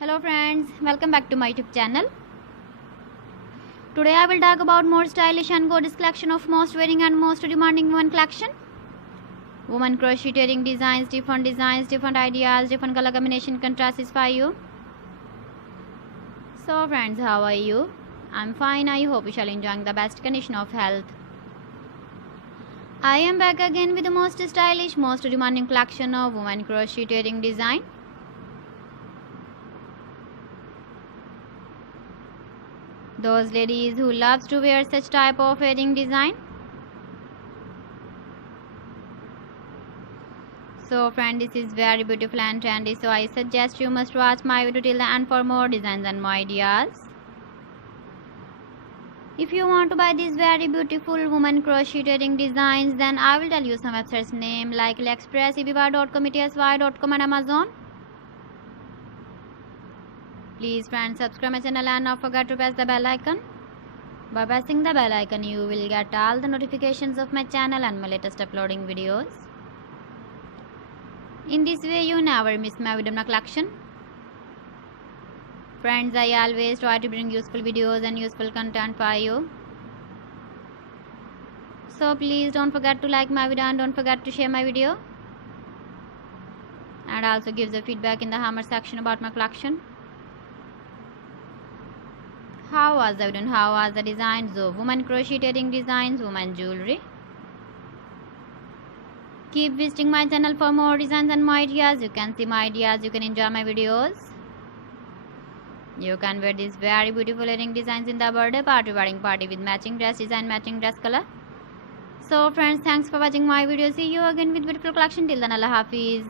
Hello friends, welcome back to my YouTube channel. Today I will talk about more stylish and gorgeous collection of most wearing and most demanding women collection. Women crocheting designs, different ideas, different color combination contrasts for you. So friends, how are you? I'm fine. I hope you shall enjoying the best condition of health. I am back again with the most stylish, most demanding collection of women crocheting design. Those ladies who loves to wear such type of wedding design. So friend, this is very beautiful and trendy, so I suggest you must watch my video till the end for more designs and more ideas. If you want to buy these very beautiful woman crocheting designs, then I will tell you some websites name like AliExpress, eBay.com, ETSY.com and Amazon. Please friends, subscribe my channel and not forget to press the bell icon. By pressing the bell icon, you will get all the notifications of my channel and my latest uploading videos. In this way, you never miss my video collection. Friends, I always try to bring useful videos and useful content for you. So please don't forget to like my video and don't forget to share my video. And also give the feedback in the comment section about my collection. How was the video? How was the designs of women crocheting designs, women jewelry? Keep visiting my channel for more designs and more ideas. You can see my ideas, you can enjoy my videos. You can wear these very beautiful earring designs in the birthday party, wedding party with matching dress design, matching dress color. So friends, thanks for watching my video. See you again with beautiful collection. Till then, Allah Hafiz.